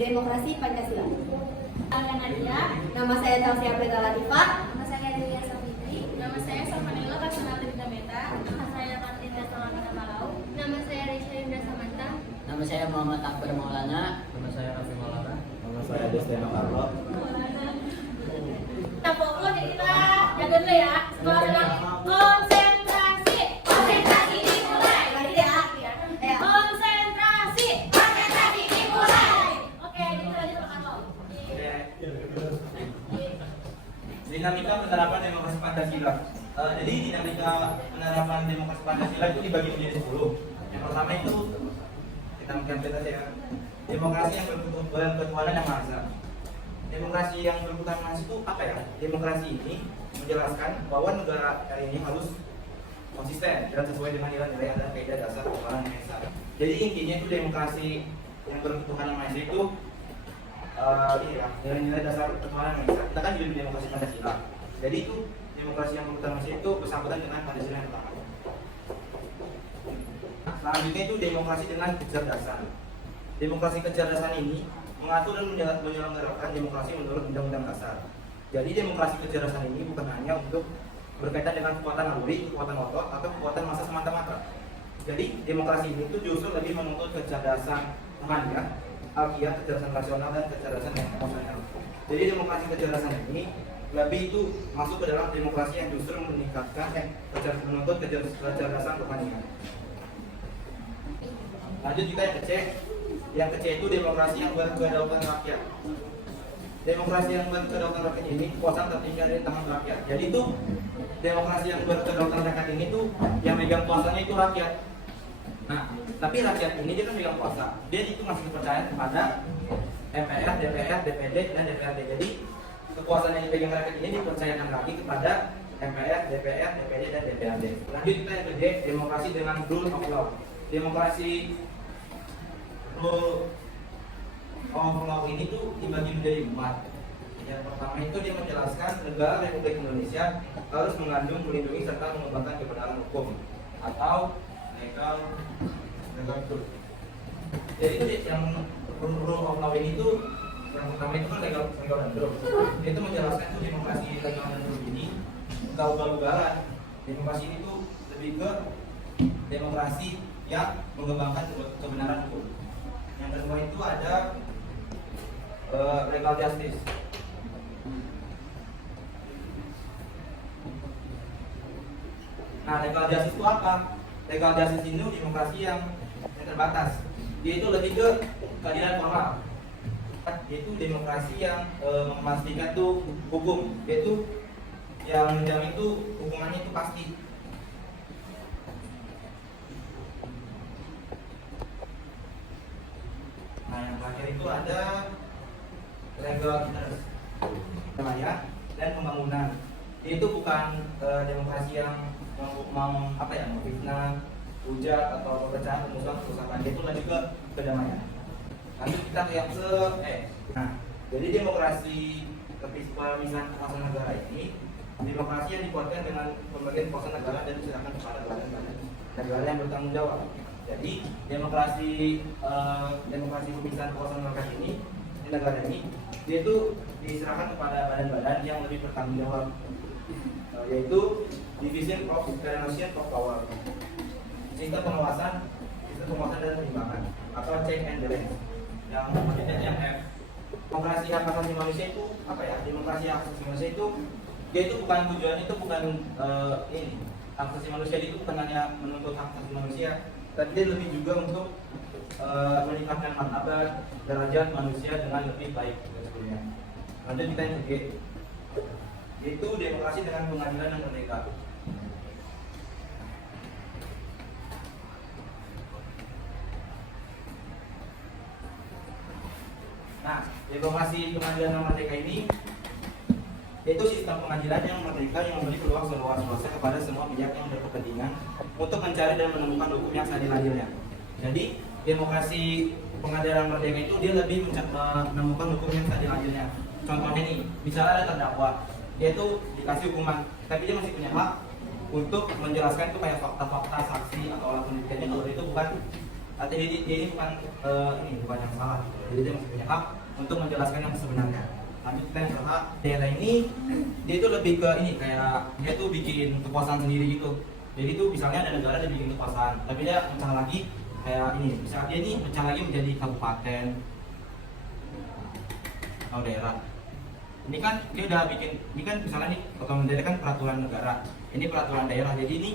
Demokrasi Pancasila. Saya Nadia. Nama saya Chelsea Aprita Latifah. Nama saya Delia Safitri. Nama saya Salvanila Kasunatri Meta. Nama saya Martinda Salamina Malau. Nama saya Risha Indra Samanta. Nama saya Muhammad Akbar Maulana. Nama saya Raffi Maulana. Nama saya Destino Carlo. Kita fokus ya, kita jaga dulu ya. Sekolah sedang konsentrasi. Konsentrasi dimulai. Tadi ya. Konsentrasi. Konsentrasi dimulai. Oke, ini tadi sama Carlo. Dinamika penerapan demokrasi Pancasila. Jadi dinamika penerapan demokrasi Pancasila itu dibagi menjadi 10. Yang pertama itu kita mungkin ya. Demokrasi yang berketuhanan yang maha esa. Demokrasi yang berketuhanan maha esa itu apa ya? Demokrasi ini menjelaskan bahwa negara ini harus konsisten dan sesuai dengan nilai-nilai dan kaidah dasar ketuhanan yang maha esa. Jadi intinya itu demokrasi yang berketuhanan maha esa itu nilai-nilai dasar ketuhanan yang maha esa. Kita kan hidup di demokrasi Pancasila. Jadi itu demokrasi yang berketuhanan maha esa itu bersangkutan dengan Pancasila yang pertama. Selanjutnya itu demokrasi dengan kecerdasan. Demokrasi kecerdasan ini mengatur dan menyelenggarakan demokrasi menurut Undang-Undang Dasar. Jadi demokrasi kecerdasan ini bukan hanya untuk berkaitan dengan kekuatan naluri, kekuatan otot, atau kekuatan massa semata-mata. Jadi demokrasi ini itu justru lebih menuntut kecerdasan rohaniah, alkiah, kecerdasan rasional, dan kecerdasan emosional. Jadi demokrasi kecerdasan ini lebih itu masuk ke dalam demokrasi yang justru meningkatkan menuntut kecerdasan rohaniah. Lanjut kita yang ke C. Yang ke C itu demokrasi yang berkedaulatan rakyat. Demokrasi yang berkedaulatan rakyat ini kekuasaan tertinggi dari tangan rakyat. Jadi itu demokrasi yang berkedaulatan rakyat ini tuh yang megang kuasanya itu rakyat. Nah, tapi rakyat ini dia kan megang kuasa. Dia itu masih kepercayaan kepada MPR, DPR, DPD, dan DPRD. Jadi kekuasaan yang dipegang rakyat ini dipercayakan lagi kepada MPR, DPR, DPD, dan DPRD. Lanjut kita yang ke D, demokrasi dengan rule of law. Demokrasi rule of law ini tuh dibagi menjadi 4. Yang pertama itu dia menjelaskan negara Republik Indonesia harus mengandung, melindungi, serta mengembangkan kebenaran hukum atau legal truth. Jadi itu yang rule of law ini tuh yang pertama itu kan legal dan truth. Dia itu menjelaskan tuh demokrasi legal dan truth ini ugal-ugalan. Demokrasi ini tuh lebih ke demokrasi yang mengembangkan kebenaran hukum. Yang kedua itu ada legal justice. Nah, legal justice itu apa? Legal justice itu demokrasi yang terbatas. Dia itu lebih ke keadilan formal. Yaitu demokrasi yang memastikan tuh hukum, yaitu yang menjamin itu hukumannya itu pasti. Nah, yang terakhir itu ada legal interest namanya dan pembangunan. Itu bukan demokrasi yang mau apa ya, memfitnah, hujat atau perpecahan, pemusuhan, kerusakan. Itu lebih ke kedamaian. Lanjut kita ke yang ke Nah, jadi demokrasi pemisahan kekuasaan negara ini demokrasi yang dikuatkan dengan pembagian kekuasaan negara dan diserahkan kepada badan-badan negara yang bertanggung jawab. Jadi demokrasi pemisahan kekuasaan negara ini di negara ini dia itu diserahkan kepada badan-badan yang lebih bertanggung jawab, yaitu Division of Federation of Power, sistem pengawasan dan penyimbangan atau check and balance. Yang selanjutnya yang F. Demokrasi hak asasi manusia itu apa ya? Demokrasi hak asasi manusia itu dia itu bukan tujuannya itu bukan ini. Hak asasi manusia itu bukan hanya menuntut hak asasi manusia, tapi dia lebih juga untuk meningkatkan martabat derajat manusia dengan lebih baik dari sebelumnya. Lanjut kita yang G, yaitu demokrasi dengan pengadilan yang merdeka. Nah, demokrasi pengadilan yang merdeka ini yaitu sistem pengadilan yang merdeka yang memberi peluang seluas-luasnya kepada semua pihak yang berkepentingan untuk mencari dan menemukan hukum yang seadil-adilnya. Jadi demokrasi pengadilan merdeka itu dia lebih menemukan hukum yang seadil-adilnya. Contohnya nih, misalnya ada terdakwa, dia itu dikasih hukuman, tapi dia masih punya hak untuk menjelaskan itu kayak fakta-fakta, saksi atau alat pembuktiannya kalau itu bukan Artinya dia ini bukan bukan yang salah. Jadi dia masih punya hak untuk menjelaskan yang sebenarnya. Tapi kita yang salah, daerah ini dia itu lebih ke ini kayak dia tuh bikin kekuasaan sendiri gitu. Jadi itu misalnya ada negara dia bikin kekuasaan, tapi dia pecah lagi kayak ini. Misalnya dia ini pecah lagi menjadi kabupaten atau daerah. Ini kan dia udah bikin, ini kan misalnya nih otonomi daerah kan peraturan negara, ini peraturan daerah. Jadi ini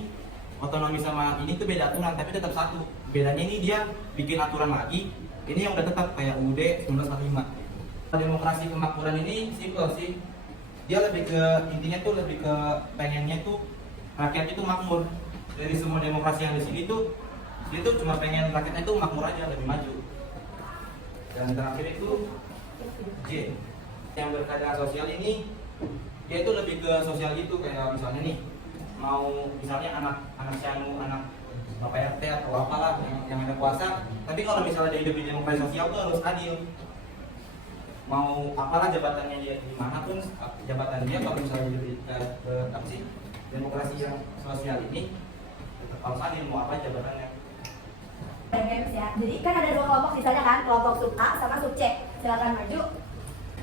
otonomi sama ini tuh beda aturan, tapi tetap satu. Bedanya ini dia bikin aturan lagi, ini yang udah tetap kayak UUD 1945. Demokrasi kemakmuran ini simple sih. Dia lebih ke intinya tuh lebih ke pengennya tuh rakyat itu makmur. Dari semua demokrasi yang di sini tuh dia tuh cuma pengen rakyatnya itu makmur aja, lebih maju. Dan terakhir itu J, yang berkaitan sosial ini dia itu lebih ke sosial gitu, kayak misalnya nih mau misalnya anak syanu, anak bapak RT atau apalah yang ada kuasa, tapi kalau misalnya dia hidup di demokrasi sosial tuh harus adil. Mau apalah jabatannya dia di mana pun jabatan dia, kalau misalnya hidup di apa sih demokrasi yang sosial ini tetap harus adil, mau apa jabatannya. Ya. Jadi kan ada 2 kelompok misalnya kan, kelompok sub A sama sub C. Silakan maju.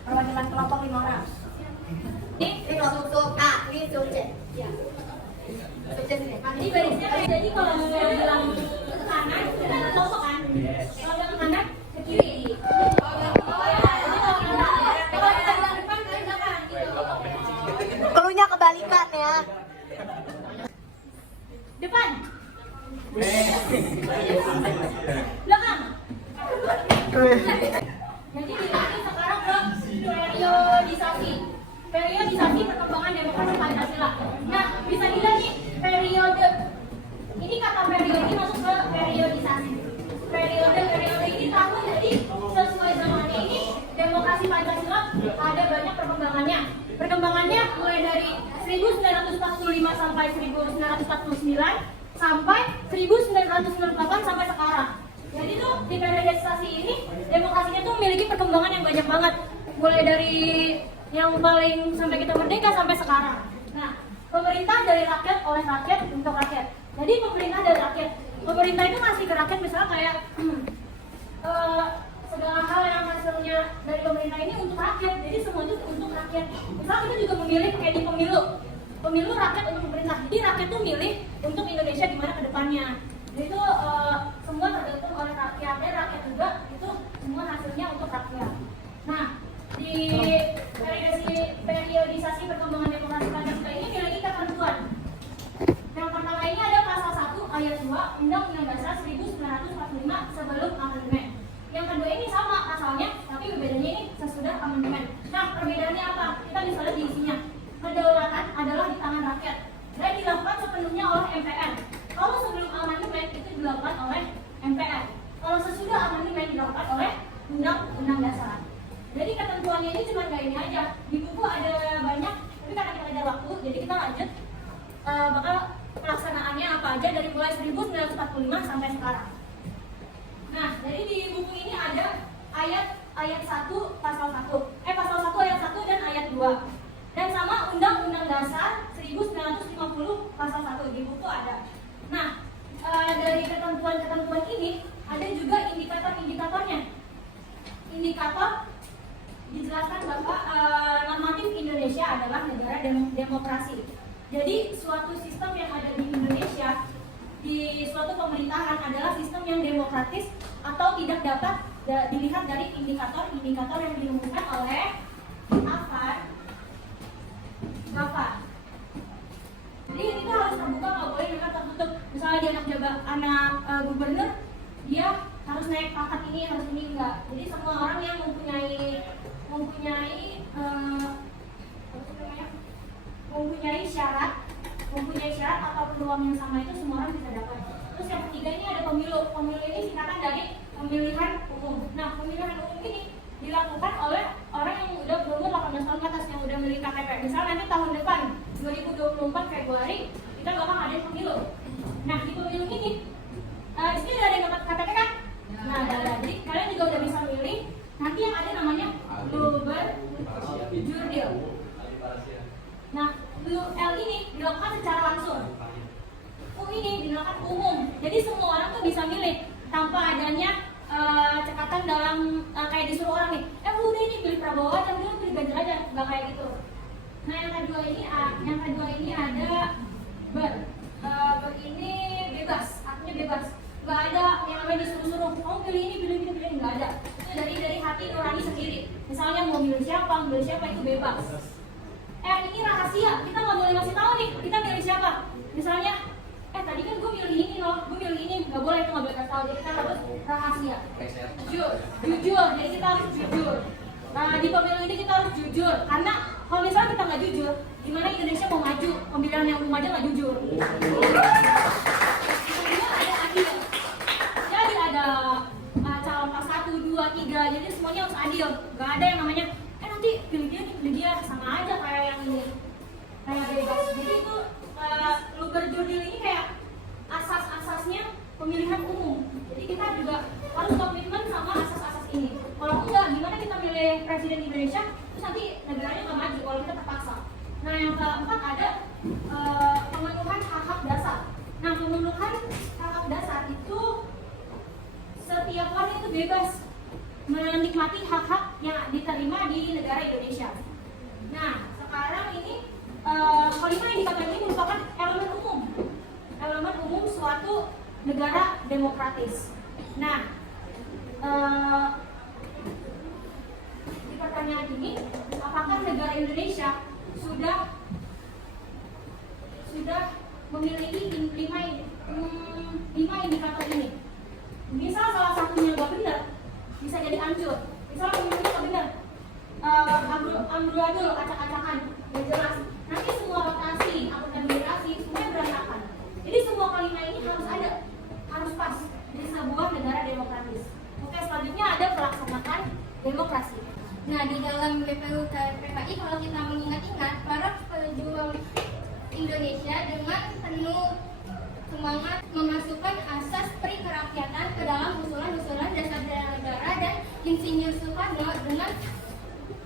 Perwakilan kelompok 5 orang. Ini kelompok sub A, ini sub C. Ya. Sub C sini. Jadi barisnya jadi kalau saya bilang ke kanan, kita kelompok kan? Kalau bilang ke kanan, ke kiri. Keluarnya kebalikan ya. Depan. Belakang. Jadi dilatih sekarang ke periodisasi. Periodisasi perkembangan demokrasi Pancasila. Nah, bisa dilihat nih periode. Ini kata periode masuk ke periodisasi. Periode ini tahun, jadi sesuai zamannya ini demokrasi Pancasila ada banyak perkembangannya. Perkembangannya mulai dari 1945 sampai 1949 sampai 1998 sampai sekarang. Jadi tuh di periodisasi ini demokrasinya tuh memiliki perkembangan yang banyak banget, mulai dari yang paling sampai kita merdeka sampai sekarang. Nah, pemerintah dari rakyat, oleh rakyat, untuk rakyat. Jadi pemerintah dari rakyat. Pemerintah itu ngasih ke rakyat misalnya kayak segala hal yang hasilnya dari pemerintah ini untuk rakyat. Jadi semua itu untuk rakyat. Misalnya kita juga memilih kayak di pemilu. Pemilu rakyat untuk pemerintah. Jadi rakyat tuh milih untuk Indonesia gimana ke depannya. Jadi itu semua tergantung oleh rakyat, dan rakyat juga itu semua hasilnya untuk rakyat. Nah, di periodisasi perkembangan demokrasi Pancasila ini memiliki ketentuan. Yang pertama ini ada pasal 1 ayat 2 Undang-Undang Dasar 1945 sebelum amandemen. Yang kedua ini sama pasalnya, tapi bedanya ini sesudah amandemen. Nah, perbedaannya apa? Kita bisa lihat di isinya. Kedaulatan adalah di tangan rakyat dan dilakukan sepenuhnya oleh MPR. Kalau sebelum amandemen itu dilakukan oleh MPR. Kalau sesudah amandemen dilakukan oleh Undang-Undang Dasar. Jadi ketentuannya ini cuma kayak ini aja. Di buku ada banyak, tapi karena kita ada waktu, jadi kita lanjut bakal pelaksanaannya apa aja dari mulai 1945 sampai sekarang. Nah, jadi di buku ini ada ayat 1 pasal 1. Pasal 1 ayat 1 dan ayat 2. Dan sama Undang-Undang Dasar 1950 pasal 1 di buku ada. Nah, dari ketentuan-ketentuan ini ada juga indikator-indikatornya. Indikator dijelaskan bahwa normatif Indonesia adalah negara demokrasi. Jadi suatu sistem yang ada di Indonesia, di suatu pemerintahan adalah sistem yang demokratis atau tidak dapat dilihat dari indikator-indikator yang dirumuskan oleh Rafa. Jadi kita harus terbuka, nggak boleh dengan tertutup. Misalnya dia anak gubernur, dia harus naik pangkat ini, harus ini, enggak. Jadi semua orang yang mempunyai syarat atau peluang yang sama itu semua orang bisa dapat. Terus yang ketiga ini ada pemilu. Pemilu ini singkatan dari pemilihan umum. Nah, pemilihan umum ini dilakukan oleh orang yang udah berumur 18 tahun ke atas, yang udah memiliki KTP. Misalnya nanti tahun depan 2024 Februari kita bakal ada pemilu. Nah, di pemilu ini di sini udah ada yang dapat KTP kan? Nah, ada. Jadi kalian juga udah bisa milih. Nanti yang ada namanya Gubernur. Nah, UL ini dilakukan secara langsung. U ini dilakukan umum. Jadi semua orang tuh bisa milih. tanpa adanya cekatan dalam kayak disuruh orang nih, udah ini pilih Prabowo aja, udah pilih Ganjar aja, nggak kayak gitu. Nah yang kedua ini ada ber ini bebas, artinya bebas, nggak ada yang namanya disuruh-suruh, kamu pilih ini, nggak ada. Itu dari hati nurani sendiri. Misalnya mau milih siapa itu bebas. Ini rahasia, kita nggak boleh ngasih tahu nih, kita milih siapa. Misalnya, tadi kan gue milih ini loh, nggak boleh, itu nggak boleh kasih tahu. Jadi kita harus rahasia, jujur, jadi kita harus jujur. Nah di pemilu ini kita harus jujur, karena kalau misalnya kita nggak jujur, gimana Indonesia mau maju? Pemilihan yang mau maju nggak jujur. Kedua ada adil, jadi ada calon pas 1, 2, 3, jadi semuanya harus adil. Nggak ada yang namanya nanti pilih dia sama aja kayak yang ini, kayak bebas. Jadi itu lu berjudil ini kayak asas-asasnya pemilihan umum. Jadi kita juga harus komitmen sama asas-asas ini. Kalau enggak, gimana kita milih presiden Indonesia terus nanti negaranya nggak maju kalau kita terpaksa. Nah yang keempat ada pemenuhan hak-hak dasar. Nah pemenuhan hak-hak dasar itu setiap orang itu bebas menikmati hak-hak yang diterima di negara Indonesia. Nah sekarang ini kelima yang dikatakan ini merupakan elemen umum suatu negara demokratis. Nah di pertanyaan ini, apakah negara Indonesia sudah memiliki lima indikator ini? Misal salah satunya nggak benar, bisa jadi hancur. Misal pemilunya nggak benar, amburadul, acak-acakan, nggak jelas. Nanti semua rotasi, akuntabilitas, semuanya berantakan. Jadi semua kelima ini harus ada, harus pas di sebuah negara demokratis. Oke, selanjutnya ada pelaksanaan demokrasi. Nah, di dalam BPU KPPI kalau kita mengingat-ingat, para pejuang Indonesia dengan penuh semangat memasukkan asas perikerakyatan ke dalam usulan-usulan dasar negara, dan Insinyur Soekarno dengan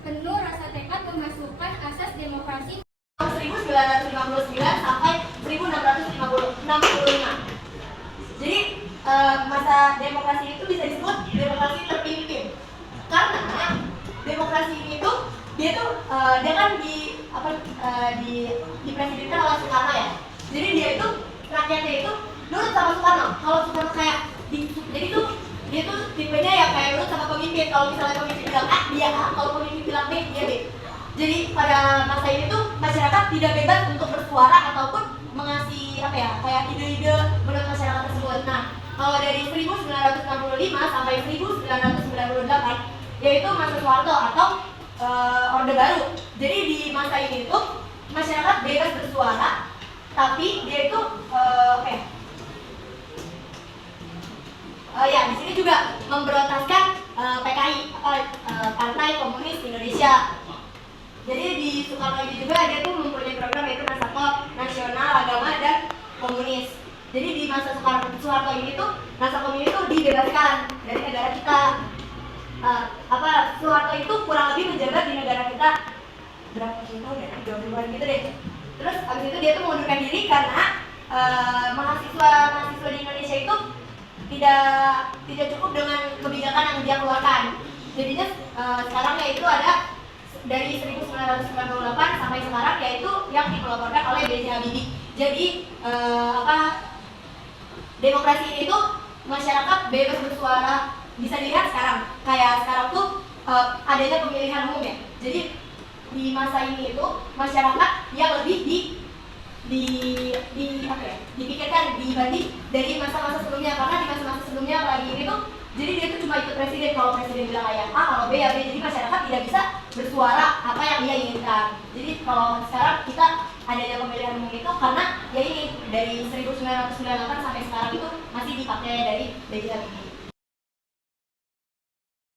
penuh rasa tekad memasukkan asas demokrasi 1959 sampai 1665. Jadi masa demokrasi itu bisa disebut demokrasi terpimpin, karena demokrasi ini tuh dia kan dipresidenkan oleh Soekarno ya. Jadi rakyatnya itu nurut sama Soekarno. Kalau Soekarno kayak jadi dia tuh tipenya ya kayak nurut sama pemimpin. Kalau misalnya pemimpin bilang A, dia A. Kalau pemimpin bilang B, dia B. Jadi pada masa ini tuh masyarakat tidak bebas untuk bersuara ataupun mengasih kayak ide-ide menurut masyarakat tersebut. Nah, kalau dari 1965 sampai 1998 yaitu masa Soeharto atau Orde Baru. Jadi di masa ini tuh masyarakat bebas bersuara, tapi dia itu di sini juga memberontaskan PKI, Partai Komunis Indonesia. Jadi di Soekarno ini juga dia tuh mempunyai program yaitu Naskah Nasional, Agama, dan Komunis. Jadi di masa Soeharto ini tuh Naskah Komunis itu dibebaskan dari negara kita. Soeharto itu kurang lebih menjabat di negara kita berapa tahun ya? 20-an gitu deh. Terus abis itu dia tuh mengundurkan diri karena mahasiswa di Indonesia itu tidak cukup dengan kebijakan yang dia keluarkan. Jadinya sekarang yaitu ada dari 1998 sampai sekarang yaitu yang dikelompokkan oleh B.J. Habibie. Jadi demokrasi ini tuh masyarakat bebas bersuara. Bisa dilihat sekarang tuh adanya pemilihan umum ya. Jadi di masa ini itu masyarakat yang lebih dipikirkan dibanding dari masa-masa sebelumnya, karena di masa-masa sebelumnya apalagi ini tuh jadi dia tuh cuma ikut presiden. Kalau presiden bilang A, kalau B ya B. Jadi masyarakat tidak bisa bersuara apa yang dia inginkan. Jadi kalau sekarang kita adanya pemilihan umum itu karena ya ini dari 1998 sampai sekarang itu masih dipakai dari B.J. Habibie.